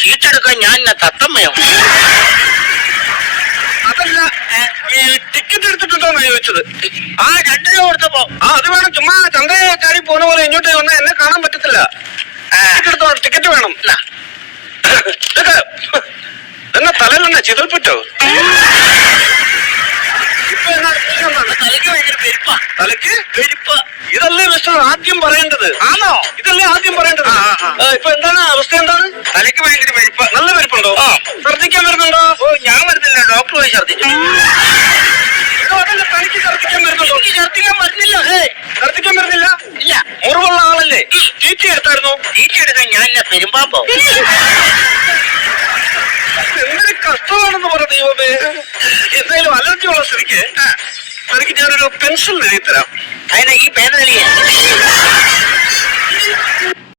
ചീട്ടെടുക്കാൻ ഞാൻ തത്തമ്മയോ? അതല്ല ഈ ടിക്കറ്റ് എടുത്തിട്ടുണ്ടോന്നാ ചോദിച്ചത്. ആ രണ്ടു കൊടുത്തപ്പോ ആ അത് വേണം ചുമ്മാ ചന്തയെ ചാടി പോകുന്ന പോലെ ഇങ്ങോട്ട് വന്നാൽ എന്നെ കാണാൻ പറ്റത്തില്ല. ടിക്കറ്റ് എടുത്തോ ടിക്കറ്റ് വേണം. എന്നാ തലയിലെന്നാ ചിതൽപ്പറ്റോ ഭയങ്കര പെരുപ്പാ ഇതല്ലേ മിസ്റ്റർ ആദ്യം പറയേണ്ടത്? ആണോ ഇതല്ലേ ആദ്യം പറയേണ്ടത്? ഇപ്പൊ എന്താണ് അവസ്ഥ എന്താണ്? തലയ്ക്ക് ഭയങ്കര പരിപ്പ് നല്ല പരിപ്പുണ്ടോ ആ. ഛർദ്ദിക്കാൻ വരുന്നുണ്ടോ? ഓ ഞാൻ വരുന്നില്ല. ഡോക്ടർ പോയി അതല്ല തനിക്ക് ഛർദ്ദിക്കാൻ വരുന്നുണ്ടോ? എനിക്ക് ഛർദ്ദിക്കാൻ പറ്റുന്നില്ല വരുന്നില്ല? ഇല്ല. മുറിവുള്ള ആളല്ലേ? ചീറ്റി എടുത്തായിരുന്നു? ചീട്ടെടുക്കാൻ ഞാൻ എന്നെ പെരുമ്പാമ്പോ. എന്തൊരു കഷ്ടമാണെന്ന് പറ ദൈവമേ. എന്തായാലും അലർജി ഉള്ള സ്ഥിതിക്ക് തനിക്ക് ഞാനൊരു പെൻസിൽ എഴുതി തരാം. അതിനെ ഈ